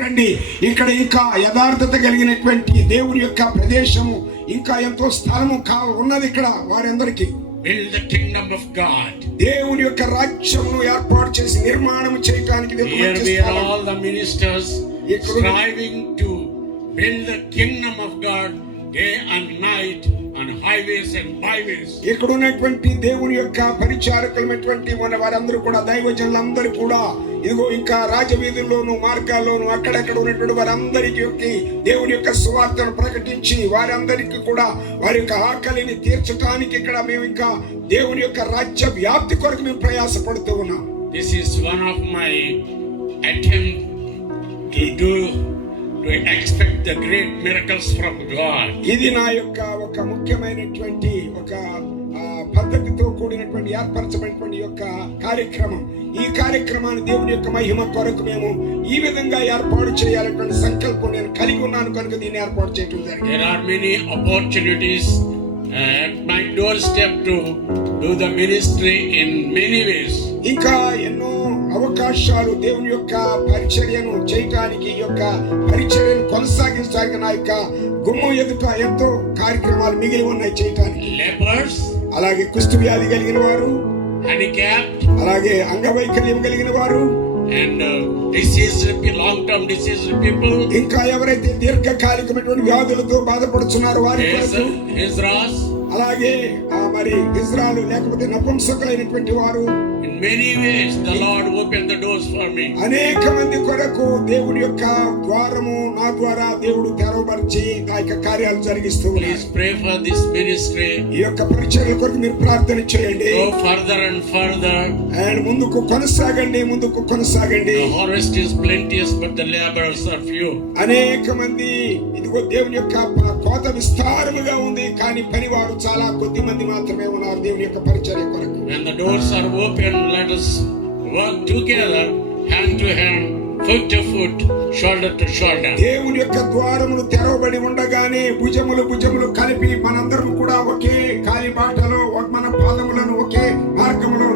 రండి, ఇక్కడ ఇంకా యథార్థత కలిగినటువంటి దేవుని యొక్క ప్రదేశము ఇంకా ఎంతో స్థలము ఉన్నది ఇక్కడ వారందరికీ. Build the kingdom of God. దేవుని యొక్క రాజ్యమును ఏర్పాటు చేసి నిర్మాణం చేయడానికి Here we are all the ministers striving to build the kingdom of God day and night on highways and byways. ఇక్కడ ఉన్నటువంటి దేవుని యొక్క పరిచారకులైనటువంటి వారందరూ కూడా దైవజనులందరూ కూడా ఇదిగో ఇంకా రాజవీధుల్లోను మార్గాల్లోను అక్కడక్కడ ఉన్నటువంటి వారందరికీ దేవుని యొక్క సువార్తను ప్రకటించి వారందరికీ కూడా వారి యొక్క ఆకలిని తీర్చడానికి ఇక్కడ మేము ఇంకా దేవుని యొక్క రాజ్య వ్యాప్తి కొరకు మేము ప్రయాసపడుతూ ఉన్నాం. This is one of my attempt to expect the great miracles from God. ఇది నా యొక్క ఒక ముఖ్యమైనటువంటి ఒక పద్ధతితో కూడినటువంటి ఏర్పరచబడినటువంటి యొక్క కార్యక్రమం. ఈ కార్యక్రమాన్ని దేవుని యొక్క మహిమ కొరకు మేము ఈ విధంగా ఏర్పాటు చేయాలనేటువంటి సంకల్పం నేను కలిగి ఉన్నాను కనుక దీన్ని ఏర్పాటు చేయడం జరిగింది. There are many opportunities at my doorstep to do the ministry in many ways. ఇంకా ఎన్నో అవకాశాలు దేవుని యొక్క పరిచర్యను చేయడానికి ఈ యొక్క పరిచర్యను కొనసాగించడానికి నా యొక్క గుమ్మం ఎదుట ఎంతో కార్యక్రమాలు మిగిలి ఉన్నాయి చేయడానికి. Lepers, అలాగే కుష్టు వ్యాధి కలిగిన వారు, handicapped, అలాగే అంగవైకల్యం కలిగిన వారు, and long-term diseased people, ఇంకా ఎవరైతే దీర్ఘకాలికమైనటువంటి వ్యాధులతో బాధపడుతున్నారో వారి కొరకు, అలాగే మరి ఇజ్రాయెల్ లేకపోతే నపుంసకులైనటువంటి వారు. In many ways the Lord opened the doors for me. అనేక మంది కొరకు దేవుడి యొక్క ద్వారము నా ద్వారా దేవుడు తెరవబరిచి ఆ యొక్క కార్యాలు జరిగిస్తూ ఉన్నారు. Please pray for this ministry. ఈ యొక్క పరిచర్య కొరకు మీరు ప్రార్థన చేయండి. Go further and further. And ముందుకు కొనసాగండి. The harvest is plenteous but the laborers are few. అనేక మంది ఇదిగో దేవుని యొక్క కోత విస్తారముగా ఉంది కానీ పనివారు చాలా కొద్ది మంది మాత్రమే ఉన్నారు దేవుని యొక్క పరిచర్య కొరకు. When the doors are open, let us work together, hand to hand, foot to foot, shoulder to shoulder. దేవుని యొక్క ద్వారములు తెరవబడి ఉండగానే భుజములు కలిపి మనందరం కూడా ఒకే కాలి బాటలో మన పాదములను ఒకే మార్గములో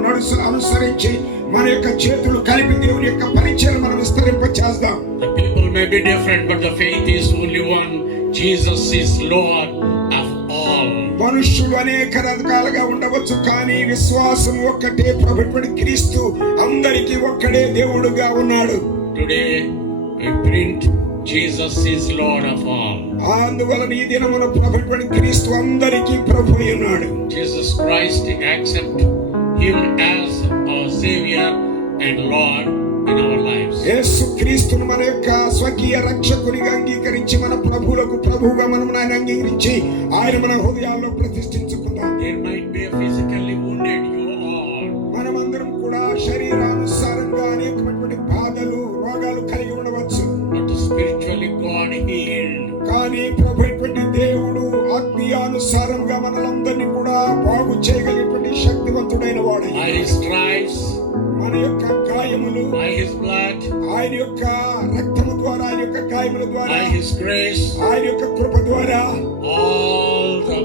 అనుసరించి మన యొక్క చేతులు కలిపి దేవుని యొక్క పరిచయం మనం విస్తరింప చేద్దాం. The people may be different but the faith is only one. Jesus is Lord of all. మనుషులు అనేక రకాలుగా ఉండవచ్చు కానీ విశ్వాసం ఒక్కటే, ప్రభువైన క్రీస్తు అందరికీ ఒక్కడే దేవుడుగా ఉన్నాడు. Today we print Jesus is Lord of all. అందువలన ఈ దినమున ప్రభువైన క్రీస్తు అందరికీ ప్రభువై ఉన్నాడు. Jesus Christ, accept him as our savior and Lord in our lives. యేసు క్రీస్తును మన యొక్క స్వకీయ రక్షకునిగా అంగీకరించి మన ప్రభువుగా మనం ఆయన అంగీకరించి ఆయన మన హృదయాల్లో ప్రతిష్ఠించుకుందాం. There might be a physically wounded, you all. మనమందరం కూడా శరీరానుసారంగా అనేకమైనటువంటి బాధలు రోగాలు కలిగి ఉండవచ్చు. But spiritually God healed. కానీ ప్రభువైన దేవుడు ఆత్మీయానుసారంగా మనలందరినీ కూడా బాగు చేయగలిగినటువంటి శక్తివంతుడైన వాడు. By his stripes, మన యొక్క గాయములు, by his blood, ఆయన యొక్క రక్తము ద్వారా, ఆయన యొక్క గాయముల ద్వారా, by his grace, ఆయన యొక్క కృప ద్వారా all the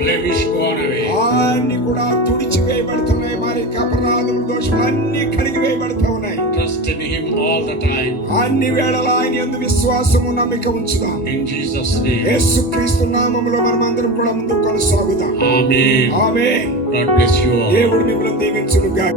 blemish gone away. అన్ని కూడా తుడిచివేయబడుతున్నాయి. మన యొక్క అపరాధములు దోషములు అన్ని కడిగివేయబడుతూ ఉన్నాయి. Trust in him all the time. అన్ని వేళలా ఆయన యందు విశ్వాసము నమ్మిక ఉంచుదాం. In Jesus name. యేసుక్రీస్తు నామములో మనమందరం కూడా ముందుకు కొనసాగుదాం. Amen. Amen. God bless you all. దేవుడు మిమ్మల్ని దీవించును గాక.